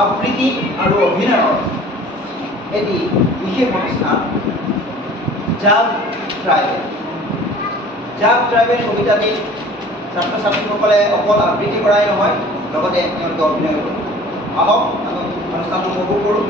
আবৃত্তি আৰু অভিনয়ৰ এটি বিশেষ অনুষ্ঠান জাগ ট্ৰাইবেল। জাগ ট্ৰাইবেল কবিতাটিত ছাত্ৰ ছাত্ৰীসকলে অকল আবৃত্তি কৰাই নহয়, লগতে তেওঁলোকে অভিনয় কৰে। আহক আমি অনুষ্ঠানটো উপভোগ কৰোঁ।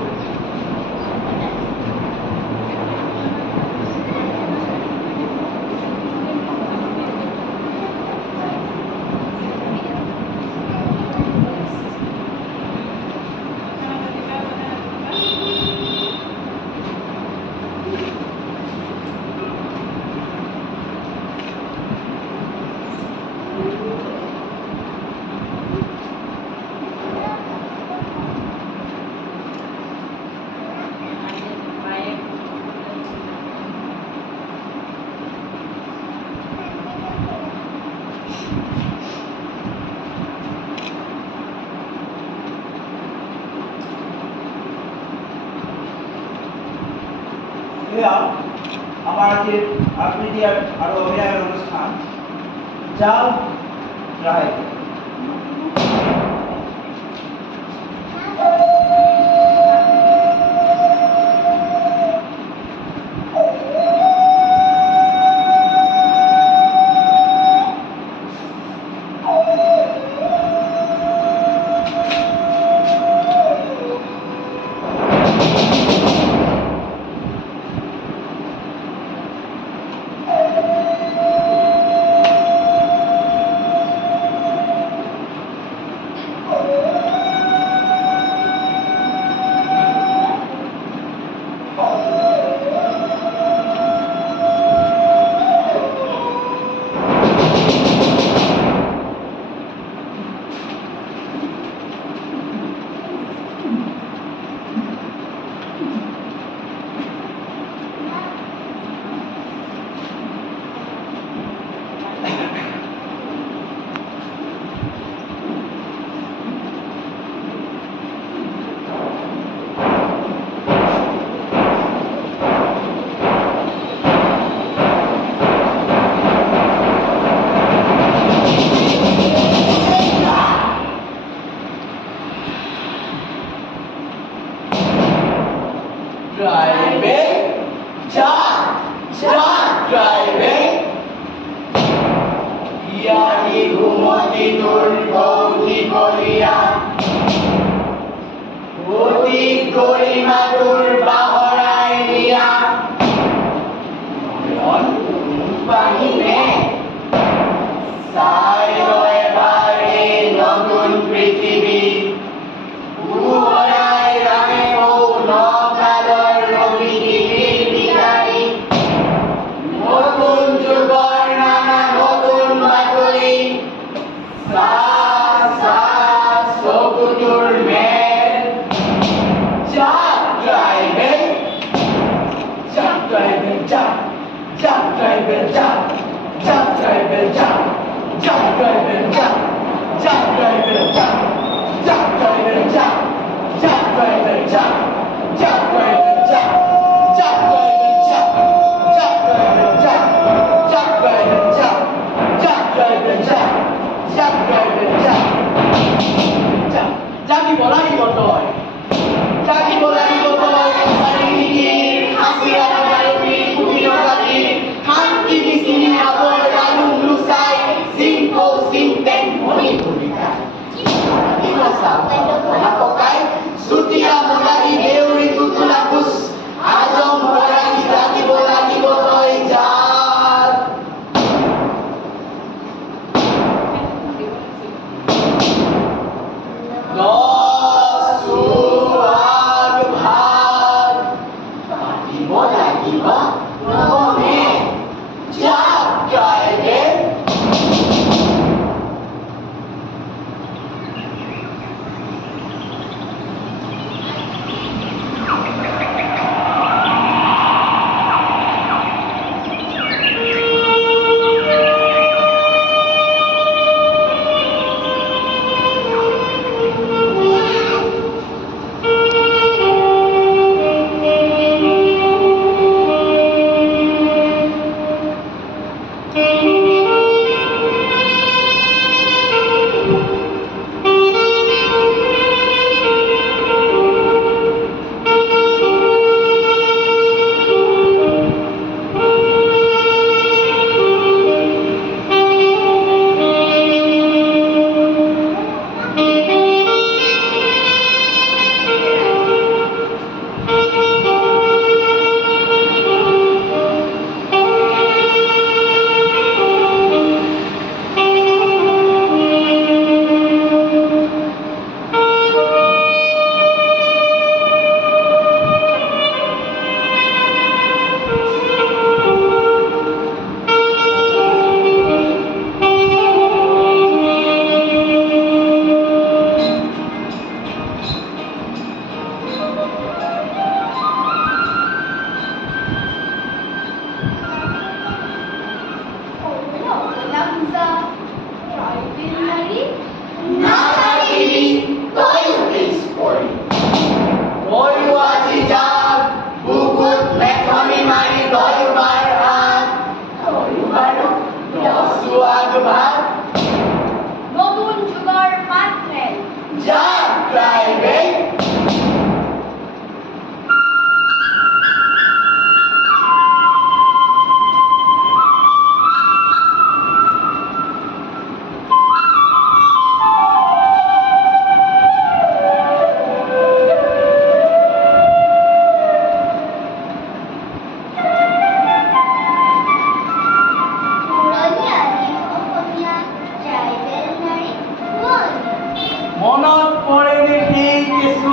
আমাৰ আজিৰ আবৃত্তি আৰু অভিনয়ৰ অনুষ্ঠান জাগ ট্ৰাইবেল।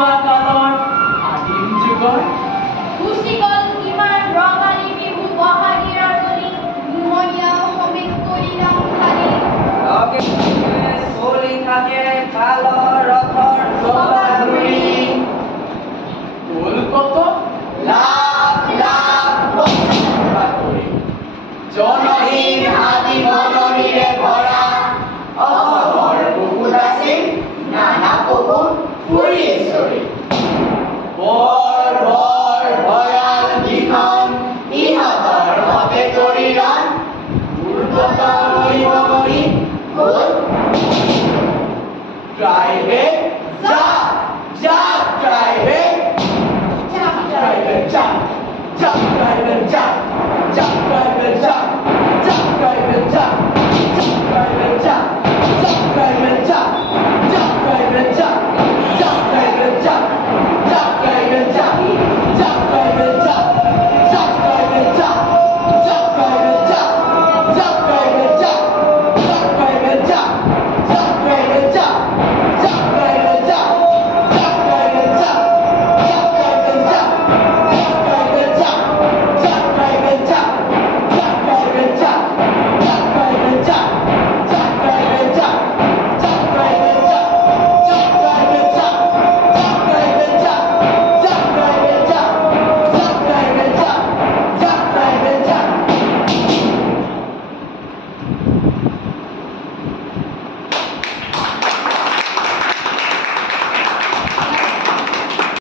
কালৰ আদিম যুগৰ গুচি গ'ল কিমান ৰঙালী বিহু বহাগীৰ আদৰি মোহনীয়া সমিত কৰিলাম খালি লগে চলি থাকে কালৰ ৰথৰ চলাচলি কলকত লাখ লাখ বাতৰি জনহীন হাতী বনৰীৰে ভৰা অসমৰ বহুত আছিল নানা পহুৰ ফুৰি চৰি বৰ বৰ ভয়াল যিখন ইহঁতৰ মতে কৰি ৰান কৰি হ'ল ড্ৰাইভে যা যা ড্ৰাইভে যা ড্ৰাইভে যা যা ড্ৰাইভে যা